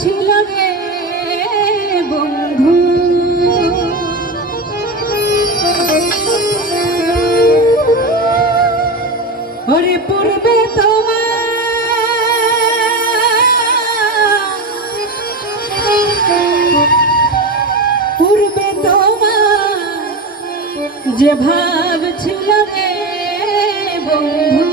ছিল রে বন্ধু। ওরে পূর্বে তোমার পূর্বে তোমার যে ভাব ছিল রে বন্ধু।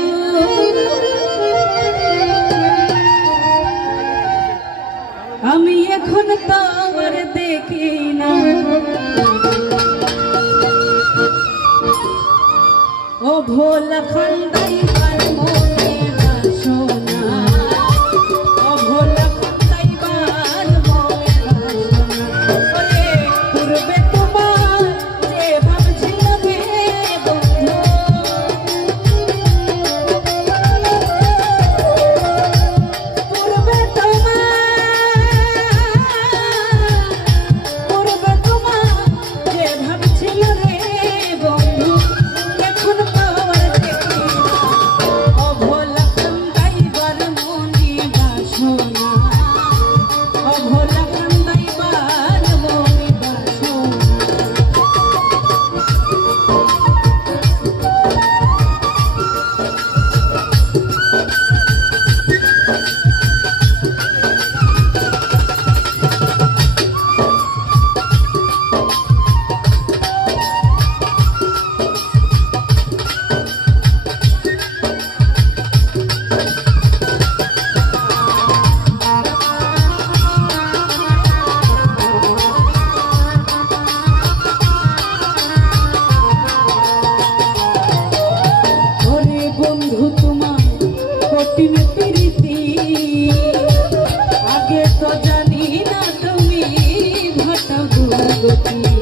ভোলা খন্দাই পার মনে বাসনা কঠিন প্রীতি। আগে তো জানি না তুমি ঘটাবো গতি।